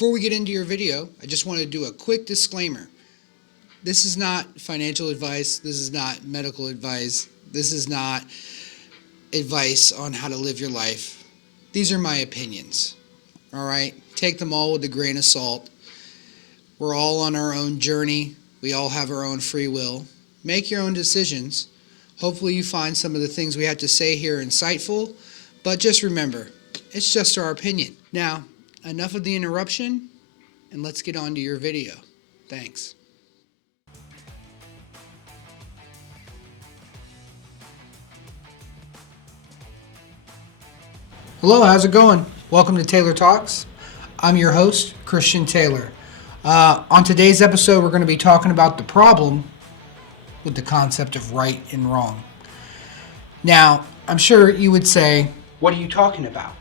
Before we get into your video, I just want to do a quick disclaimer. This is not financial advice. This is not medical advice. This is not advice on how to live your life. These are my opinions. All right? Take them all with a grain of salt. We're all on our own journey. We all have our own free will. Make your own decisions. Hopefully you find some of the things we have to say here insightful, but just remember, it's just our opinion. Now, enough of the interruption, and let's get on to your video. Thanks. Hello, how's it going? Welcome to Taylor Talks. I'm your host, Christian Taylor. On today's episode, we're going to be talking about the problem with the concept of right and wrong. Now, I'm sure you would say, what are you talking about?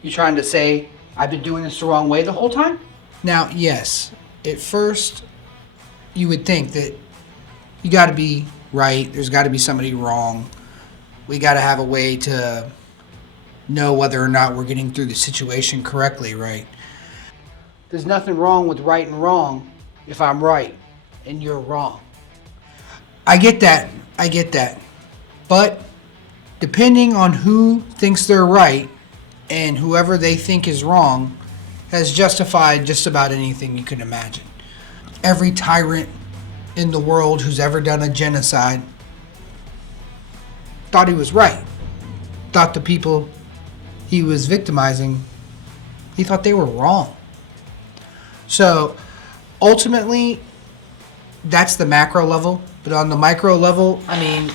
You trying to say I've been doing this the wrong way the whole time? Now, yes, at first you would think that you got to be right, there's got to be somebody wrong. We got to have a way to know whether or not we're getting through the situation correctly, right? There's nothing wrong with right and wrong if I'm right and you're wrong. I get that. But depending on who thinks they're right and whoever they think is wrong has justified just about anything you can imagine. Every tyrant in the world who's ever done a genocide thought he was right. Thought the people he was victimizing, he thought they were wrong. So ultimately, that's the macro level. But on the micro level, I mean,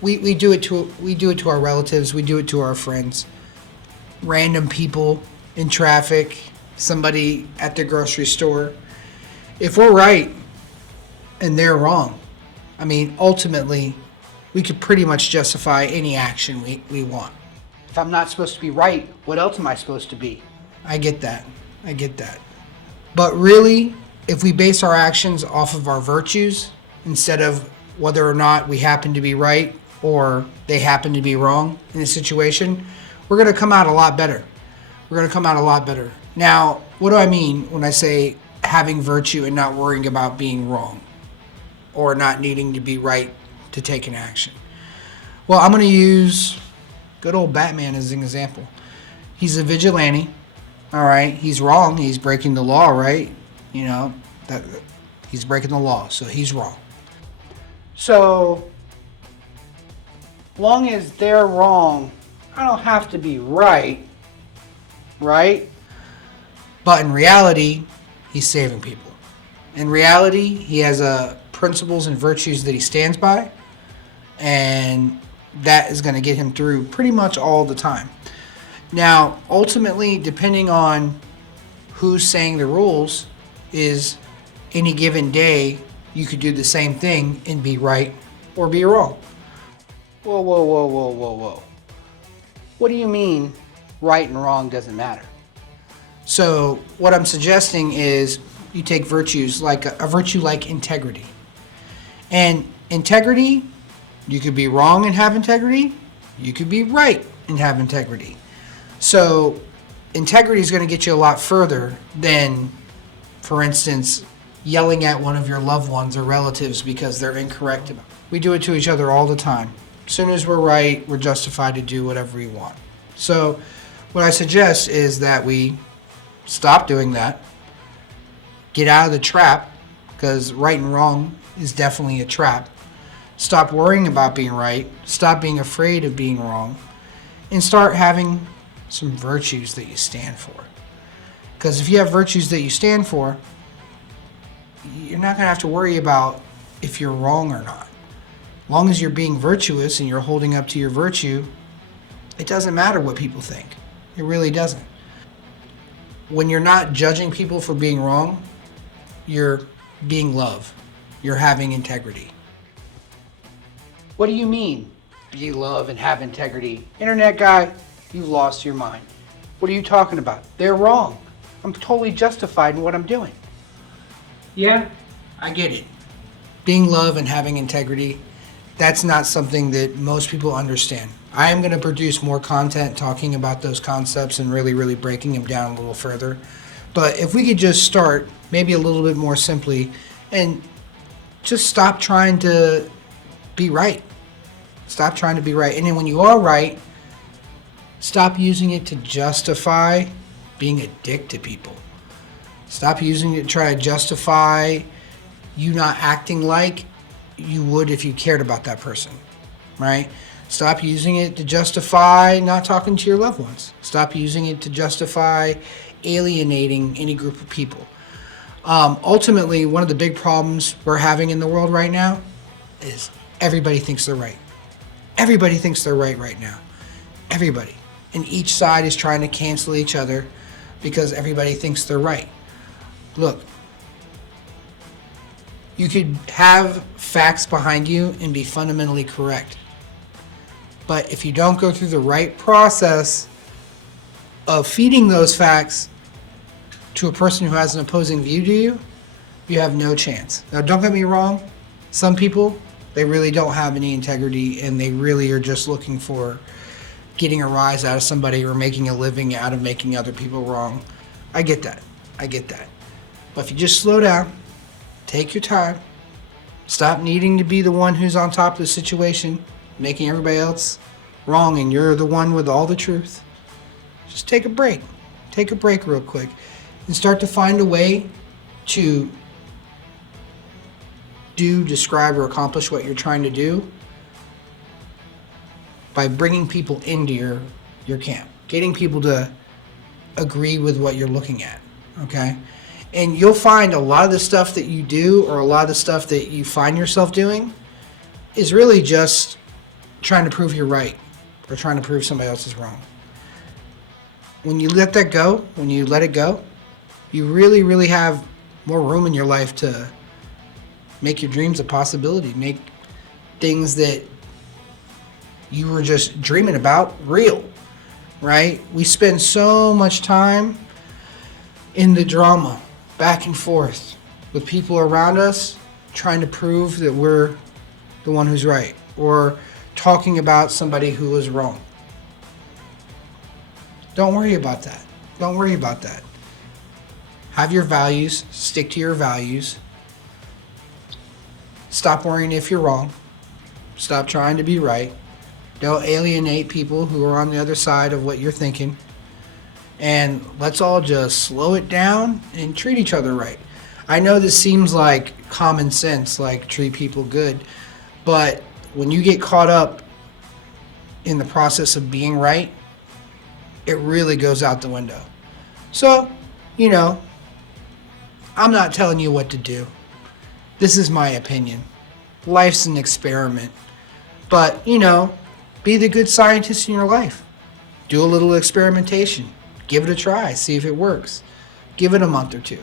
we do it to our relatives, we do it to our friends, random people in traffic, somebody at the grocery store. If we're right and they're wrong, I mean, ultimately, we could pretty much justify any action we want. If I'm not supposed to be right, what else am I supposed to be? I get that. But really, if we base our actions off of our virtues, instead of whether or not we happen to be right or they happen to be wrong in a situation, we're going to come out a lot better. Now, what do I mean when I say having virtue and not worrying about being wrong or not needing to be right to take an action? Well, I'm going to use good old Batman as an example. He's a vigilante, all right? He's wrong. He's breaking the law, right? You know, that he's breaking the law, so he's wrong. So, long as they're wrong, I don't have to be right? But in reality, he's saving people. In reality, he has principles and virtues that he stands by, and that is going to get him through pretty much all the time. Now, ultimately, depending on who's saying the rules, is any given day, you could do the same thing and be right or be wrong. Whoa. What do you mean right and wrong doesn't matter? So what I'm suggesting is you take virtues like a virtue like integrity. And integrity, you could be wrong and have integrity. You could be right and have integrity. So integrity is going to get you a lot further than, for instance, yelling at one of your loved ones or relatives because they're incorrect. We do it to each other all the time. As soon as we're right, we're justified to do whatever we want. So what I suggest is that we stop doing that, get out of the trap, because right and wrong is definitely a trap. Stop worrying about being right, stop being afraid of being wrong, and start having some virtues that you stand for. Because if you have virtues that you stand for, you're not going to have to worry about if you're wrong or not. As long as you're being virtuous and you're holding up to your virtue, it doesn't matter what people think. It really doesn't. When you're not judging people for being wrong, you're being love. You're having integrity. What do you mean, be love and have integrity? Internet guy, you've lost your mind. What are you talking about? They're wrong. I'm totally justified in what I'm doing. Yeah, I get it. Being love and having integrity, that's not something that most people understand. I am going to produce more content talking about those concepts and really breaking them down a little further. But if we could just start maybe a little bit more simply and just stop trying to be right. Stop trying to be right. And then when you are right, stop using it to justify being a dick to people. Stop using it to try to justify you not acting like you would if you cared about that person, right? Stop using it to justify not talking to your loved ones. Stop using it to justify alienating any group of people. Ultimately, one of the big problems we're having in the world right now is everybody thinks they're right. Everybody thinks they're right now. Everybody. And each side is trying to cancel each other because everybody thinks they're right. Look, you could have facts behind you and be fundamentally correct. But if you don't go through the right process of feeding those facts to a person who has an opposing view to you, you have no chance. Now, don't get me wrong. Some people, they really don't have any integrity and they really are just looking for getting a rise out of somebody or making a living out of making other people wrong. I get that. But if you just slow down, take your time, stop needing to be the one who's on top of the situation, making everybody else wrong and you're the one with all the truth, just take a break. Take a break real quick and start to find a way to do, describe, or accomplish what you're trying to do by bringing people into your camp, getting people to agree with what you're looking at, okay? And you'll find a lot of the stuff that you do or a lot of the stuff that you find yourself doing is really just trying to prove you're right or trying to prove somebody else is wrong. When you let that go, when you let it go, you really, really have more room in your life to make your dreams a possibility, make things that you were just dreaming about real, right? We spend so much time in the drama, back and forth, with people around us trying to prove that we're the one who's right, or talking about somebody who was wrong. Don't worry about that. Don't worry about that. Have your values, stick to your values. Stop worrying if you're wrong. Stop trying to be right. Don't alienate people who are on the other side of what you're thinking. And let's all just slow it down and treat each other right. I know this seems like common sense, like treat people good, but when you get caught up in the process of being right, it really goes out the window. So, I'm not telling you what to do. This is my opinion. Life's an experiment. But, be the good scientist in your life. Do a little experimentation. Give it a try. See if it works. Give it a month or two.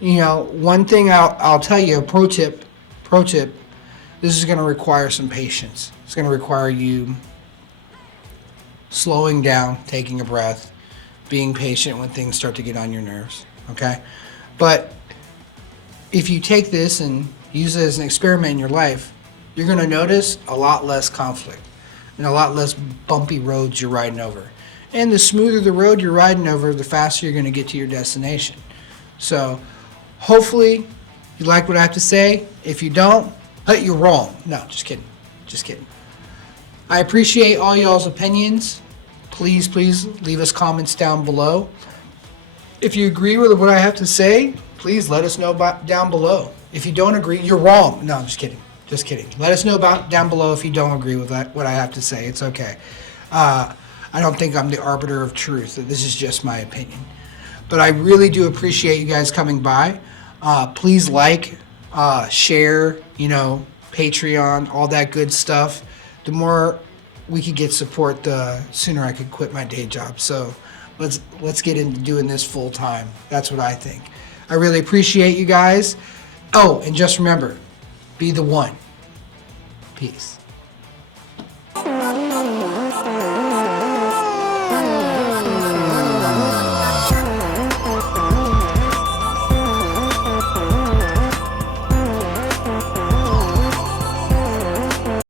One thing I'll tell you, a pro tip, this is going to require some patience. It's going to require you slowing down, taking a breath, being patient when things start to get on your nerves, okay? But if you take this and use it as an experiment in your life, you're going to notice a lot less conflict and a lot less bumpy roads you're riding over. And the smoother the road you're riding over, the faster you're going to get to your destination. So hopefully you like what I have to say. If you don't, you're wrong. No, just kidding. I appreciate all y'all's opinions. Please leave us comments down below. If you agree with what I have to say, please let us know down below. If you don't agree, you're wrong. No, I'm just kidding. Let us know down below if you don't agree with what I have to say. It's okay. I don't think I'm the arbiter of truth. This is just my opinion. But I really do appreciate you guys coming by. Please share, Patreon, all that good stuff. The more we could get support, the sooner I could quit my day job. So let's get into doing this full time. That's what I think. I really appreciate you guys. Oh, and just remember, be the one. Peace.